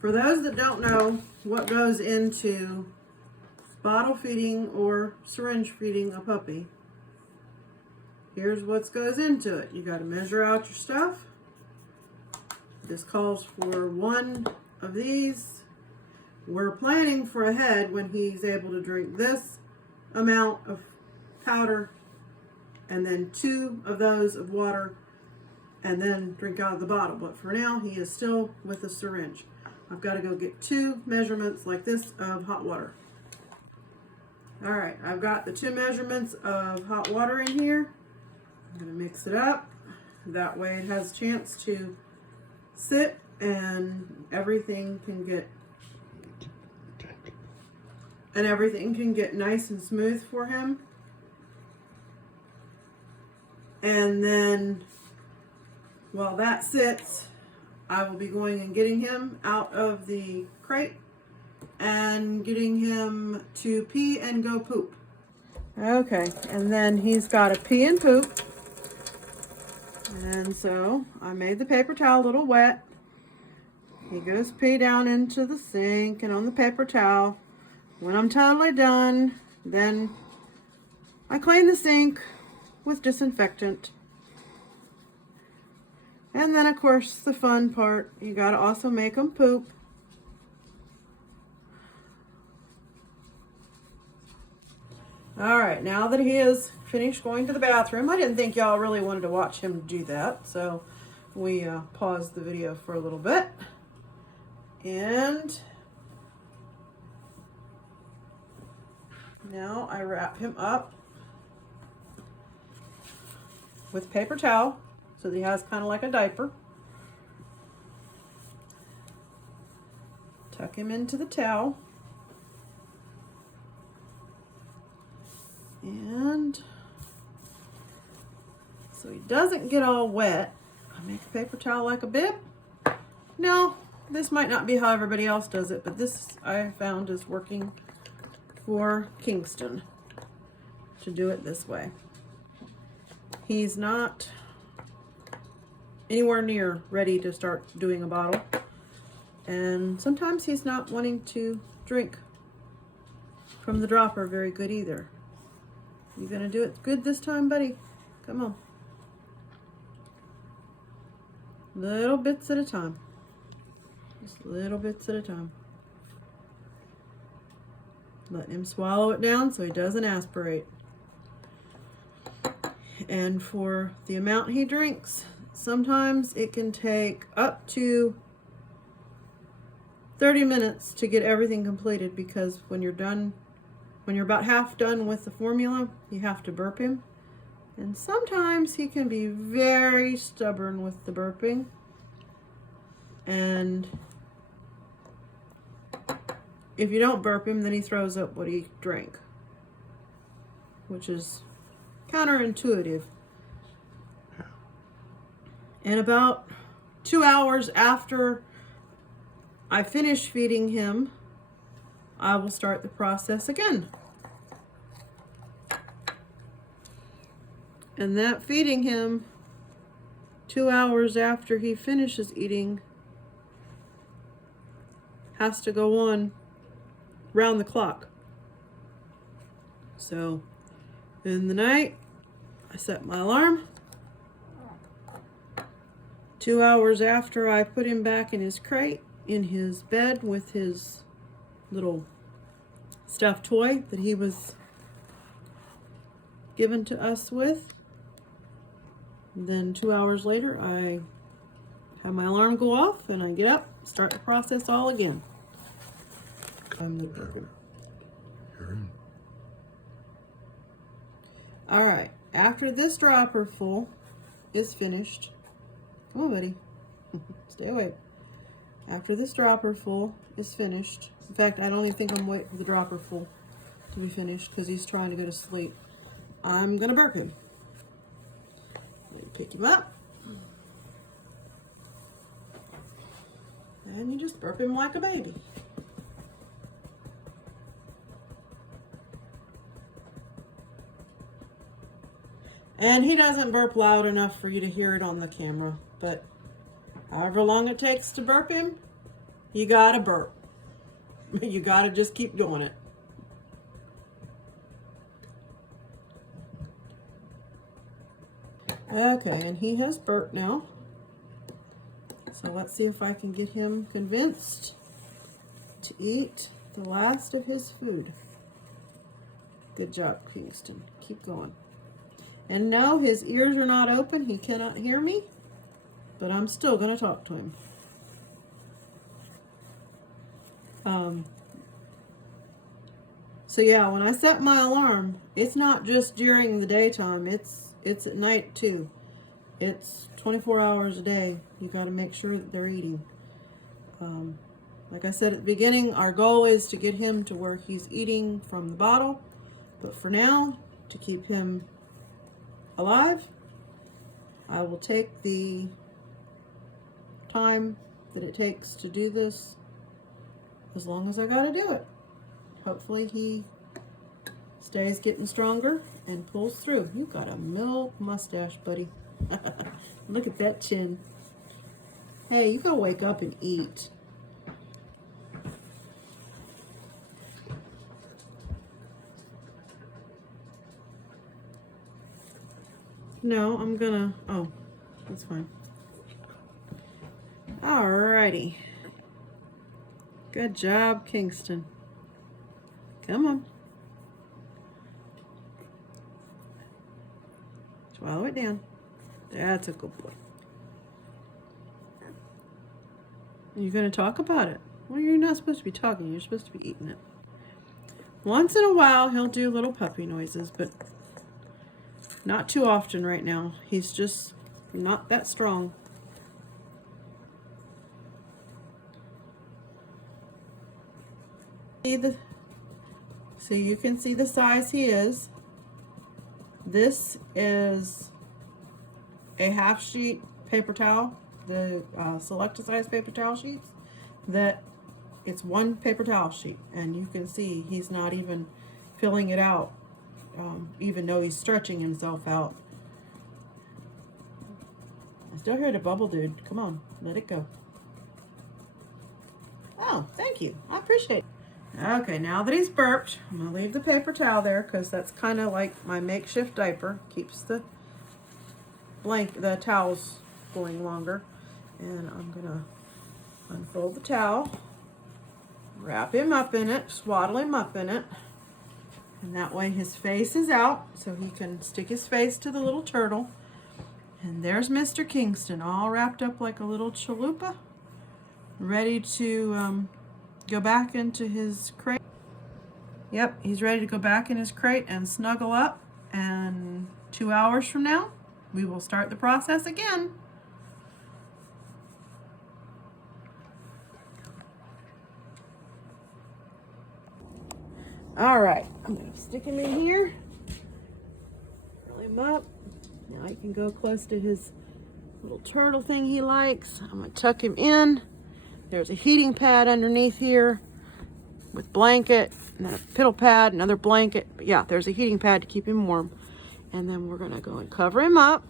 For those that don't know what goes into bottle feeding or syringe feeding a puppy, here's what goes into it. You got to measure out your stuff. This calls for 1 of these. We're planning for a head when he's able to drink this amount of powder and then 2 of those of water and then drink out of the bottle. But for now, he is still with the syringe. I've got to go get 2 measurements like this of hot water. All right, I've got the 2 measurements of hot water in here. I'm going to mix it up. That way it has a chance to sit and everything can get nice and smooth for him. And then while that sits, I will be going and getting him out of the crate and getting him to pee and go poop. Okay, and then he's got to pee and poop. And so I made the paper towel a little wet. He goes pee down into the sink and on the paper towel. When I'm totally done, then I clean the sink with disinfectant. And then, of course, the fun part, you got to also make them poop. All right, now that he is finished going to the bathroom, I didn't think y'all really wanted to watch him do that, so we paused the video for a little bit. And now I wrap him up with paper towel so that he has kind of like a diaper. Tuck him into the towel. And so he doesn't get all wet, I make a paper towel like a bib. No, this might not be how everybody else does it, but this I found is working for Kingston to do it this way. He's not anywhere near ready to start doing a bottle, and sometimes he's not wanting to drink from the dropper very good either. You gonna do it good this time, buddy? Come on. Little bits at a time. Just little bits at a time. Letting him swallow it down so he doesn't aspirate. And for the amount he drinks, sometimes it can take up to 30 minutes to get everything completed, because when you're about half done with the formula, you have to burp him. And sometimes he can be very stubborn with the burping. And if you don't burp him, then he throws up what he drank, which is counterintuitive. And about 2 hours after I finish feeding him, I will start the process again. And that feeding him 2 hours after he finishes eating has to go on round the clock. So in the night, I set my alarm. 2 hours after I put him back in his crate, in his bed with his little stuffed toy that he was given to us with. Then 2 hours later, I have my alarm go off and I get up, start the process all again. All right, after this dropper full is finished, come on, buddy, stay awake. After this dropper full is finished, in fact, I don't even think I'm waiting for the dropper full to be finished because he's trying to go to sleep. I'm gonna burp him. Pick him up. And you just burp him like a baby. And he doesn't burp loud enough for you to hear it on the camera, but however long it takes to burp him, you gotta burp. You gotta just keep doing it. Okay, and he has burped now. So let's see if I can get him convinced to eat the last of his food. Good job, Kingston. Keep going. And no, his ears are not open. He cannot hear me, but I'm still going to talk to him. So yeah, when I set my alarm, it's not just during the daytime. It's at night too. It's 24 hours a day. You got to make sure that they're eating. Like I said at the beginning, our goal is to get him to where he's eating from the bottle. But for now, to keep him alive, I will take the time that it takes to do this as long as I got to do it. Hopefully he stays getting stronger and pulls through. You got a milk mustache, buddy. Look at that chin. Hey, you gotta wake up and eat. No, I'm gonna, oh, that's fine. Alrighty. Good job, Kingston. Come on. Swallow it down. That's a good boy. You're going to talk about it. Well, you're not supposed to be talking. You're supposed to be eating it. Once in a while, he'll do little puppy noises, but not too often right now. He's just not that strong. So you can see the size he is. This is a half sheet paper towel, the select size paper towel sheets, that it's one paper towel sheet, and you can see he's not even filling it out, even though he's stretching himself out. I still hear the bubble, dude. Come on, let it go. Oh, thank you. I appreciate it. Okay, now that he's burped, I'm going to leave the paper towel there because that's kind of like my makeshift diaper. Keeps the towels going longer. And I'm going to unfold the towel, wrap him up in it, swaddle him up in it. And that way his face is out so he can stick his face to the little turtle. And there's Mr. Kingston all wrapped up like a little chalupa, ready to go back into his crate. Yep, he's ready to go back in his crate and snuggle up. And 2 hours from now, we will start the process again. All right, I'm gonna stick him in here, roll him up. Now he can go close to his little turtle thing he likes. I'm gonna tuck him in. There's a heating pad underneath here with blanket, and then a piddle pad, another blanket. But yeah, there's a heating pad to keep him warm. And then we're gonna go and cover him up,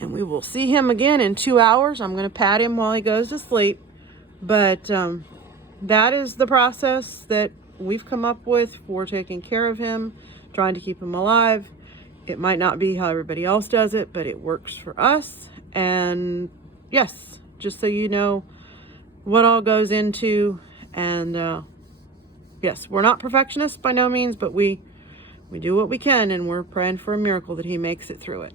and we will see him again in 2 hours. I'm gonna pat him while he goes to sleep. But that is the process that we've come up with for taking care of him, trying to keep him alive. It might not be how everybody else does it, but it works for us. And yes, just so you know what all goes into, and yes, we're not perfectionists by no means, but we do what we can, and we're praying for a miracle that he makes it through it.